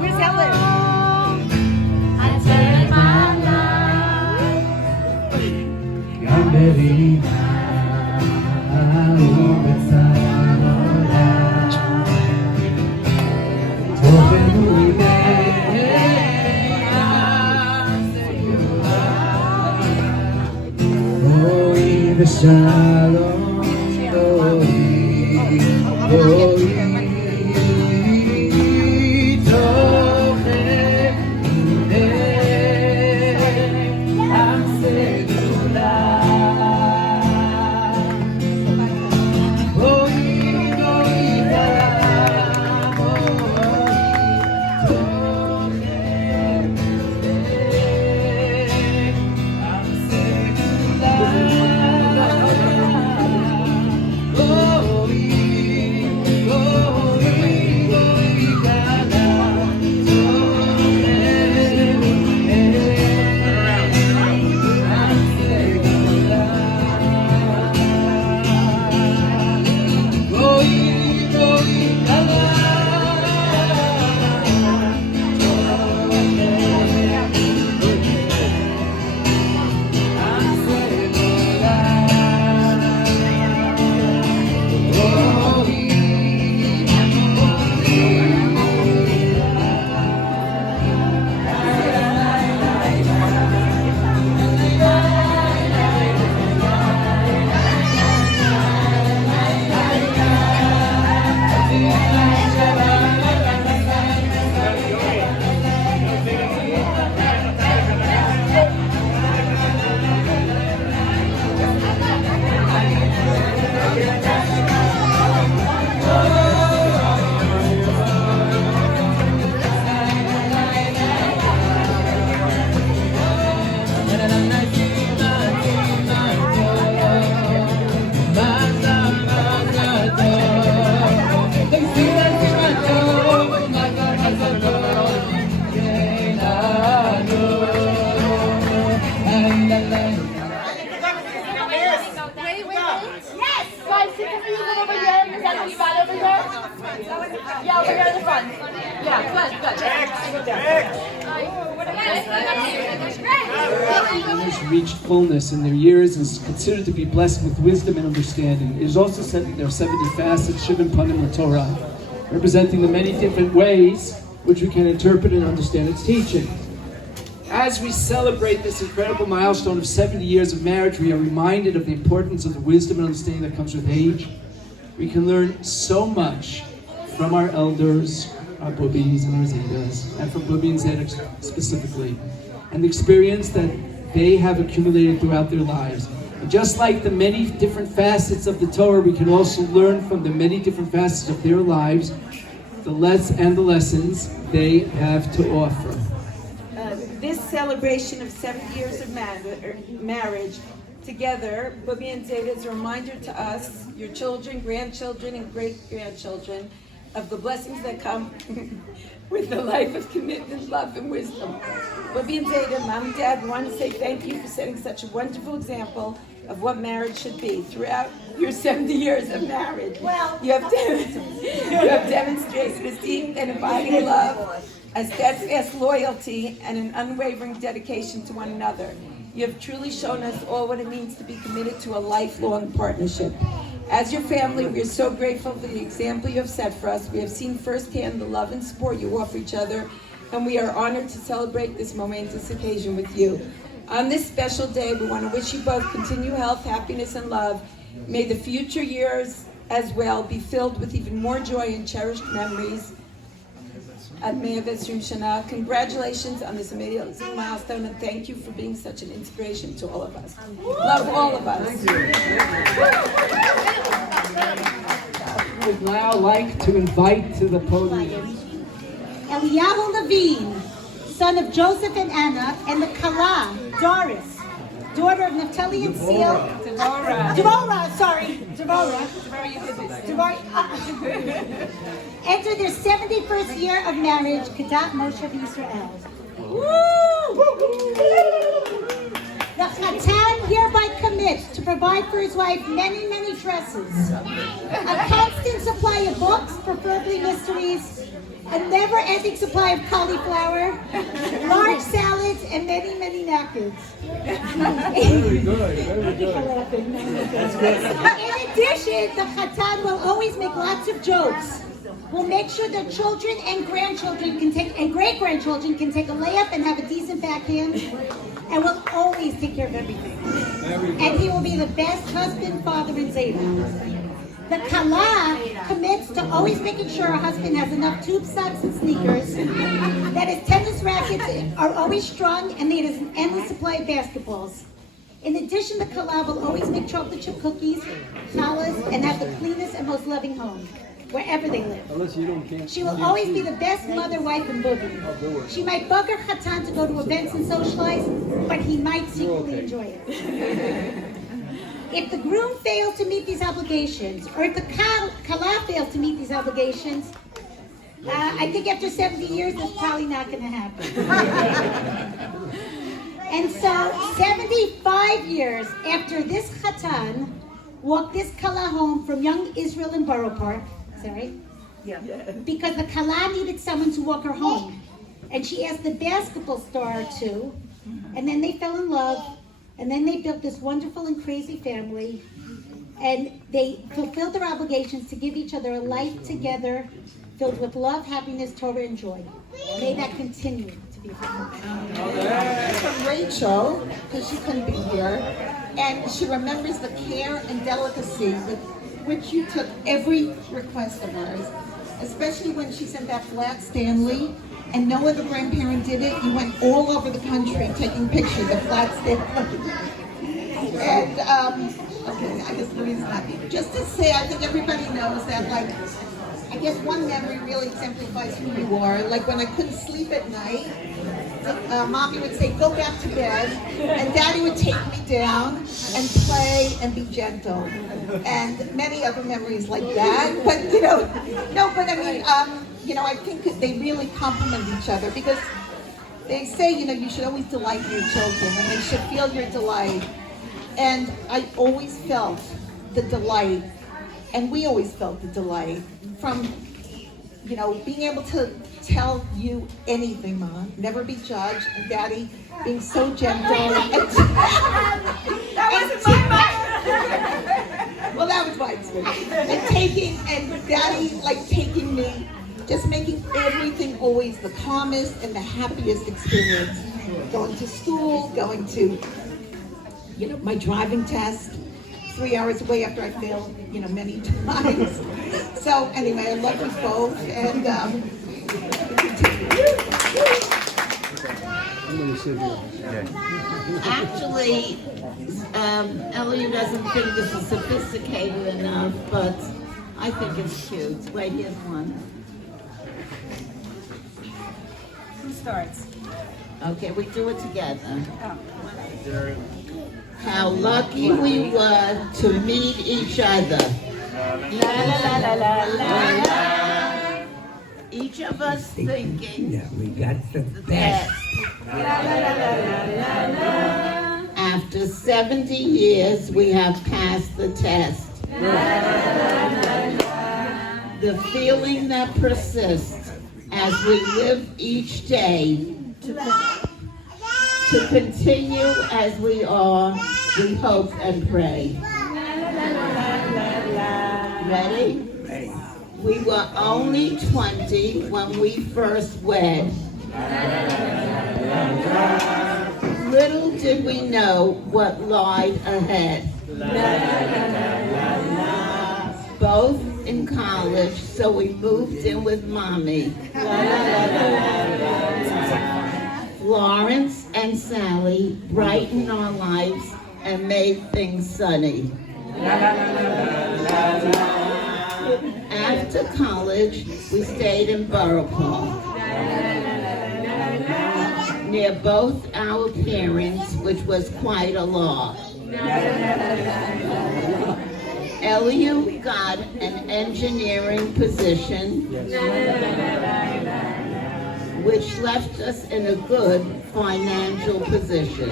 Where's Ellen? Shalom, Yeah, over here in the front. Others reached fullness in their years and is considered to be blessed with wisdom and understanding. It is also said that there are 70 facets, Shivan Panim Torah, representing the many different ways which we can interpret and understand its teaching. As we celebrate this incredible milestone of 70 years of marriage, we are reminded of the importance of the wisdom and understanding that comes with age. We can learn so much from our elders, our Bubis and our Zetas, and from Bubi and Zedek specifically, and the experience that they have accumulated throughout their lives. And just like the many different facets of the Torah, we can also learn from the many different facets of their lives, the lessons they have to offer. This celebration of 70 years of marriage together, Bubi and Zeta, is a reminder to us, your children, grandchildren, and great-grandchildren, of the blessings that come with the life of commitment, love, and wisdom. Bubi and Zeta, Mom and Dad, want to say thank you for setting such a wonderful example of what marriage should be throughout your 70 years of marriage. You have demonstrated a deep and abiding love, a steadfast loyalty, and an unwavering dedication to one another. You have truly shown us all what it means to be committed to a lifelong partnership. As your family, we are so grateful for the example you have set for us. We have seen firsthand the love and support you offer each other, and we are honored to celebrate this momentous occasion with you. On this special day, we want to wish you both continued health, happiness, and love. May the future years as well be filled with even more joy and cherished memories. Congratulations on this amazing milestone, and thank you for being such an inspiration to all of us. Love all of us. I would now like to invite to the podium Eliyahu Levine, son of Joseph and Anna, and the Kala, Doris, daughter of Naphtali and Seal. Devorah. Enter their 71st year of marriage, Kedat Moshe Yisrael. The Chatan hereby commits to provide provide for his wife many, many dresses, a constant supply of books, preferably mysteries, a never-ending supply of cauliflower, large salads, and many, many napkins. Very good, very good. In addition, the Khatan will always make lots of jokes. We'll make sure that children and grandchildren can take, and great-grandchildren can take a layup and have a decent backhand, and we'll always take care of everything. And he will be the best husband, father, and Zayda. The Kala commits to always making sure her husband has enough tube socks and sneakers, that his tennis rackets are always strung, and that he has an endless supply of basketballs. In addition, the Kala will always make chocolate chip cookies, challahs, and have the cleanest and most loving home, wherever they live. She will always be the best mother, wife, and boogie. She might bug her Khatan to go to events and socialize, but he might secretly enjoy it. If the groom fails to meet these obligations, or if the Kala fails to meet these obligations, I think after 70 years, that's probably not going to happen. And so, 75 years after this Khatan walked this Kala home from young Israel in Borough Park, because the Kala needed someone to walk her home. And she asked the basketball star to, and then they fell in love. And then they built this wonderful and crazy family, and they fulfilled their obligations to give each other a life together filled with love, happiness, Torah, and joy. May that continue to be fulfilled. From Rachel, because she couldn't be here, and she remembers the care and delicacy with which you took every request of ours, especially when she sent that flat Stanley. And no other grandparent did it. You went all over the country taking pictures of flat Stanley. And, okay, I guess Louise is not. Just to say, I think everybody knows that, like, I guess one memory really exemplifies who you are. Like, when I couldn't sleep at night, Mommy would say, go back to bed, and Daddy would take me down and play and be gentle. And many other memories like that. But, you know, no, but I mean, you know, I think they really complement each other, because they say, you know, you should always delight your children and they should feel your delight. And I always felt the delight, and we always felt the delight from, you know, being able to tell you anything, Mom, never be judged, and Daddy being so gentle. That wasn't my mom. Well, that was my experience. And Daddy, like, taking me, just making everything always the calmest and the happiest experience. Going to school, going to, you know, my driving test, 3 hours away after I failed, you know, many times. So anyway, I love you both, and actually, Ellie doesn't think this is sophisticated enough, but I think it's cute. Wait, here's one. Who starts? Okay, we do it together. How lucky we were to meet each other. La la la la la la. Each of us thinking, Yeah, we got the best. La la la la la la. After 70 years, we have passed the test. La la la la la. The feeling that persists as we live each day to continue as we are, we hope and pray. Ready? We were only 20 when we first wed. Little did we know what lied ahead. Both in college, so we moved in with Mommy. Florence and Sally brightened our lives and made things sunny. After college, we stayed in Borough Park, near both our parents, which was quite a lot. Eliu got an engineering position, which left us in a good financial position.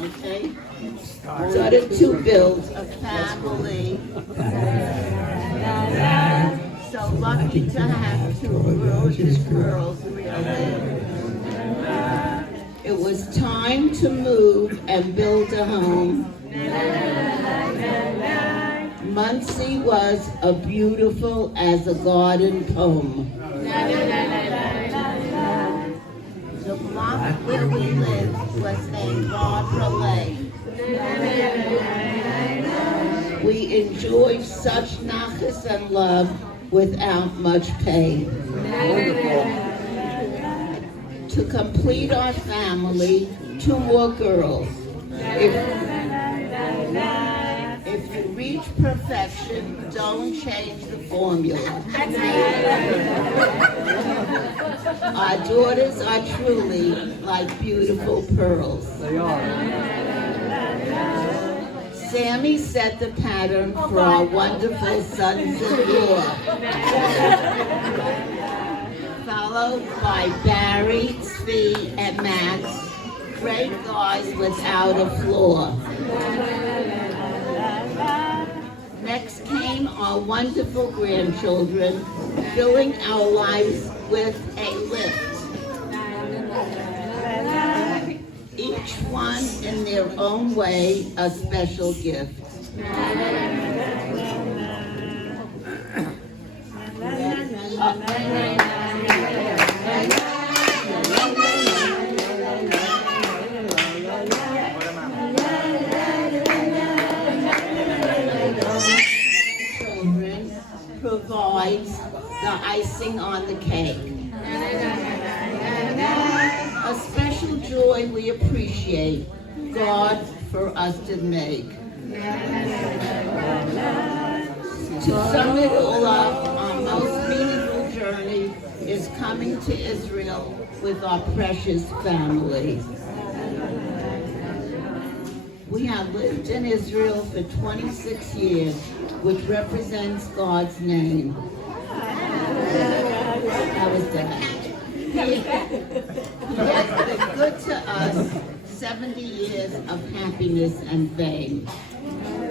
Okay? Started to build a family. So lucky to have two gorgeous girls, really. It was time to move and build a home. Muncie was a beautiful as a garden poem. The block where we lived was named Barbara Lane. We enjoyed such nachas and love without much pain. To complete our family, 2 more girls. If you reach perfection, don't change the formula. Our daughters are truly like beautiful pearls. They are. Sammy set the pattern for our wonderful sons-in-law, followed by Barry, Tzvi, and Max, great guys without a flaw. Next came our wonderful grandchildren, filling our lives with a lift. Each one in their own way a special gift. Children provides the icing on the cake. A special joy we appreciate God for us to make. To sum it all up, our most meaningful journey is coming to Israel with our precious family. We have lived in Israel for 26 years, which represents God's name. How was that? He has been good to us, 70 years of happiness and fame.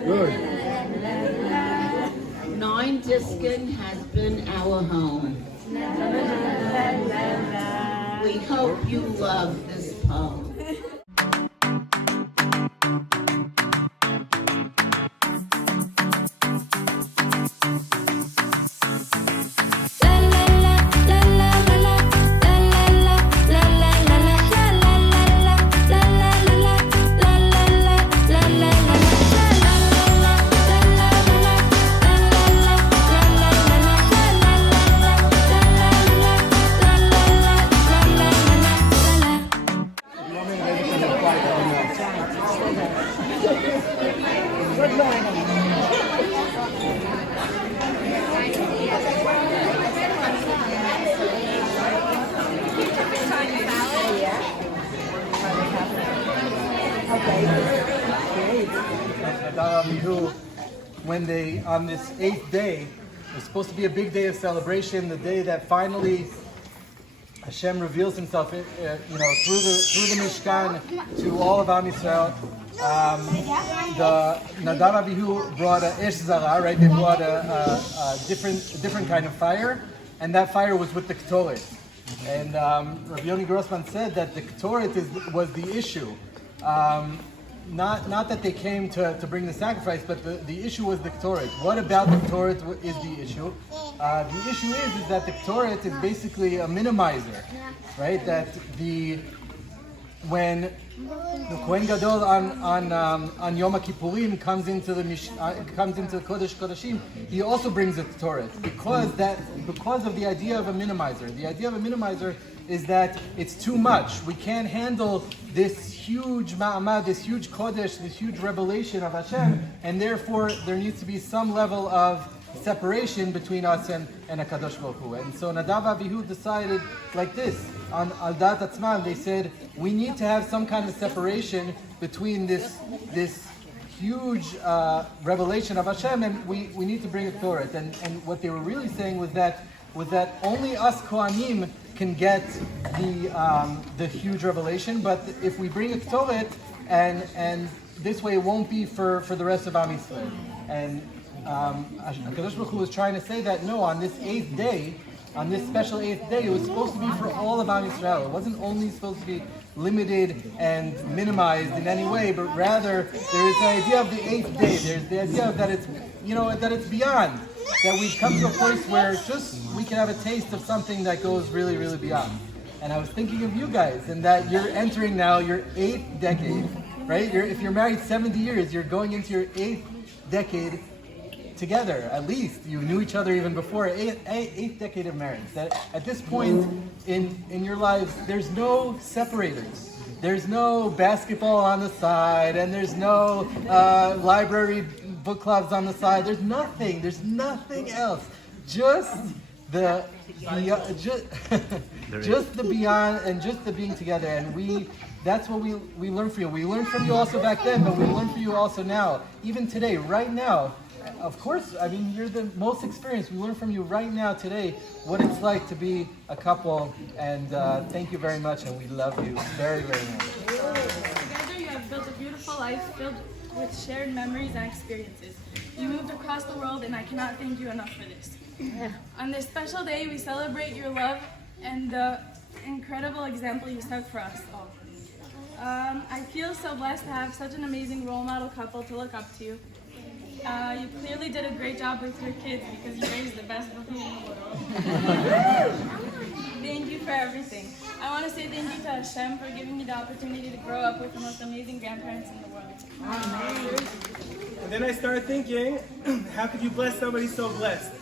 Good. 9 Diskin has been our home. We hope you love this poem. When they, on this 8th day, it was supposed to be a big day of celebration, the day that finally Hashem reveals Himself, through the Mishkan to all of Am Yisrael. The Nadav Avihu brought a Esh Zara, right? They brought a different kind of fire, and that fire was with the Ktoret. And Rabbi Yoni Grossman said that the Ktoret was the issue. Not that they came to bring the sacrifice, but the issue was the Ktoret. What about the Ktoret is the issue? The issue is that the Ktoret is basically a minimizer, right? That when the Kohen Gadol on Yom Kippurim comes into the Kodesh Kodashim, he also brings a Ktoret because of the idea of a minimizer. The idea of a minimizer is that it's too much. We can't handle this huge ma'amad, this huge kodesh, this huge revelation of Hashem, and therefore there needs to be some level of separation between us and HaKadosh Baruch Hu. And so Nadav Avihu decided like this, on Al Dat Atzman, they said, we need to have some kind of separation between this huge revelation of Hashem, and we need to bring a Torah. And what they were really saying was that only us Kohanim can get the huge revelation, but if we bring a Ktoret, and this way it won't be for the rest of Am Yisrael. And HaKadosh Baruch Hu was trying to say that no, on this 8th day, on this special 8th day, it was supposed to be for all of Am Yisrael. It wasn't only supposed to be limited and minimized in any way, but rather there is the idea of the 8th day. There's the idea of that it's, that it's beyond. That we've come to a place where just we can have a taste of something that goes really, really beyond. And I was thinking of you guys, and that you're entering now your 8th decade, right? If you're married 70 years, you're going into your 8th decade together. At least you knew each other even before 8th decade of marriage. That at this point in your lives, there's no separators. There's no basketball on the side, and there's no library book clubs on the side. There's nothing else. Just the beyond, and just the being together. And that's what we learn from you. We learned from you also back then, but we learn from you also now. Even today, right now. Of course, I mean, you're the most experienced. We learn from you right now today what it's like to be a couple. And thank you very much, and we love you very, very much. Together you have built a beautiful life filled with shared memories and experiences. You moved across the world, and I cannot thank you enough for this. On this special day, we celebrate your love and the incredible example you set for us all. I feel so blessed to have such an amazing role model couple to look up to. You clearly did a great job with your kids because you raised the best bookie in the world. Thank you for everything. I want to say thank you to Hashem for giving me the opportunity to grow up with the most amazing grandparents in the world. And then I started thinking, how could you bless somebody so blessed?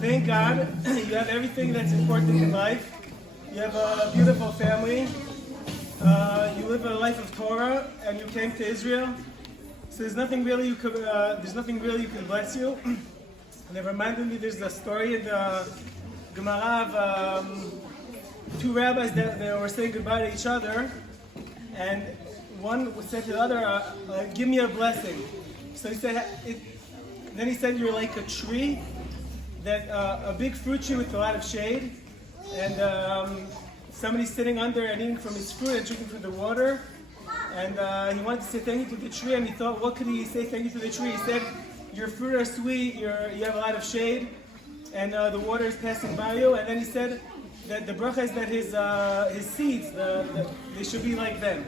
Thank God you have everything that's important in life. You have a beautiful family. You live a life of Torah, and you came to Israel. So there's nothing really you could bless you. And it reminded me, there's a story in the Gemara of two rabbis that they were saying goodbye to each other, and one said to the other, "Give me a blessing." So he said, then he said, "You're like a tree, a big fruit tree with a lot of shade, and somebody's sitting under and eating from his fruit and drinking from the water." And he wanted to say thank you to the tree, and he thought, what could he say thank you to the tree? He said, your fruit are sweet, you have a lot of shade, and the water is passing by you. And then he said that the bracha is that his seeds, they should be like them.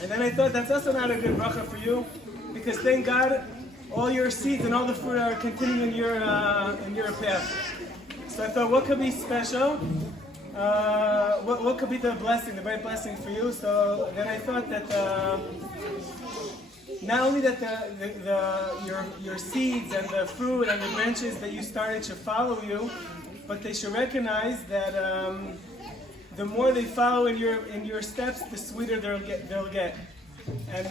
And then I thought, that's also not a good bracha for you, because thank God, all your seeds and all the fruit are continuing in your path. So I thought, what could be special? What could be the blessing, the right blessing for you? So then I thought that not only that your seeds and the fruit and the branches that you started should follow you, but they should recognize that the more they follow in your steps, the sweeter they'll get. And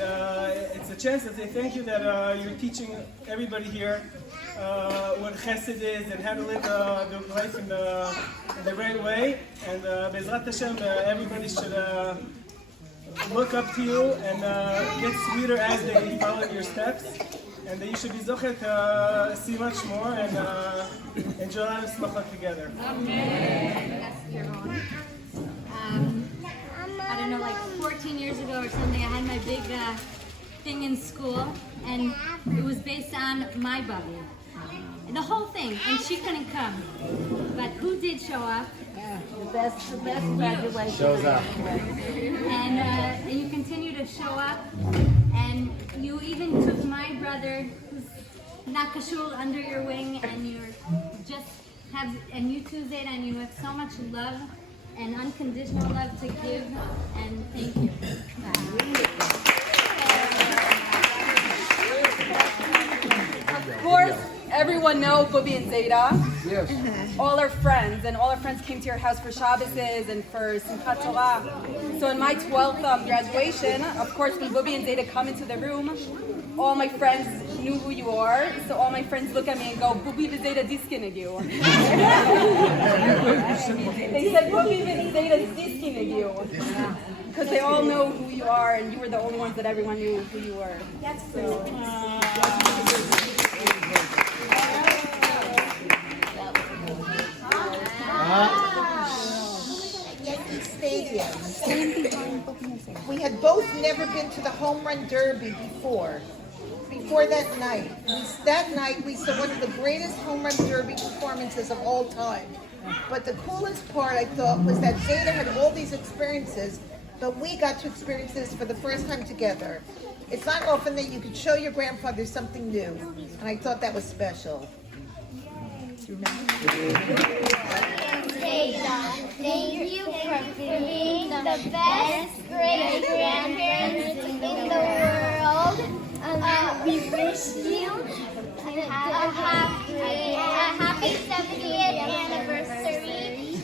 it's a chance to say thank you that you're teaching everybody here what chesed is and how to live the life in the right way. And Bezrat Hashem, everybody should look up to you and get sweeter as they follow your steps. And that you should be zochet to see much more and enjoy a lot of smachot together. I don't know, like 14 years ago or something, I had my big thing in school, and it was based on my bubble. The whole thing, and she couldn't come. But who did show up? The best graduation. Shows up. And you continue to show up, and you even took my brother, who's not kashul, under your wing, and you two Zayda, and you have so much love and unconditional love to give, and thank you. Of course, everyone knows Bobby and Zayda. Yes. All our friends, and all our friends came to your house for Shabbases and for Simchat Torah. So in my 12th graduation, of course, when Bobby and Zayda come into the room, all my friends knew who you are, so all my friends look at me and go, Bobby and Zayda diskinig. They said, Bobby and Zayda diskinig. Because they all know who you are, and you were the only ones that everyone knew who you were. That's so. Yankee Stadium. We had both never been to the home run derby before. Before that night. That night we saw one of the greatest home run derby performances of all time. But the coolest part, I thought, was that Zeta had all these experiences, but we got to experience this for the first time together. It's not often that you could show your grandfather something new, and I thought that was special. Do you remember? Thank you for being the best great-grandparents in the world. We wish you a happy 70th anniversary.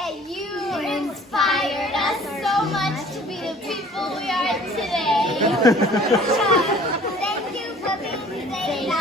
And you inspired us so much to be the people we are today. Thank you for being Zeta.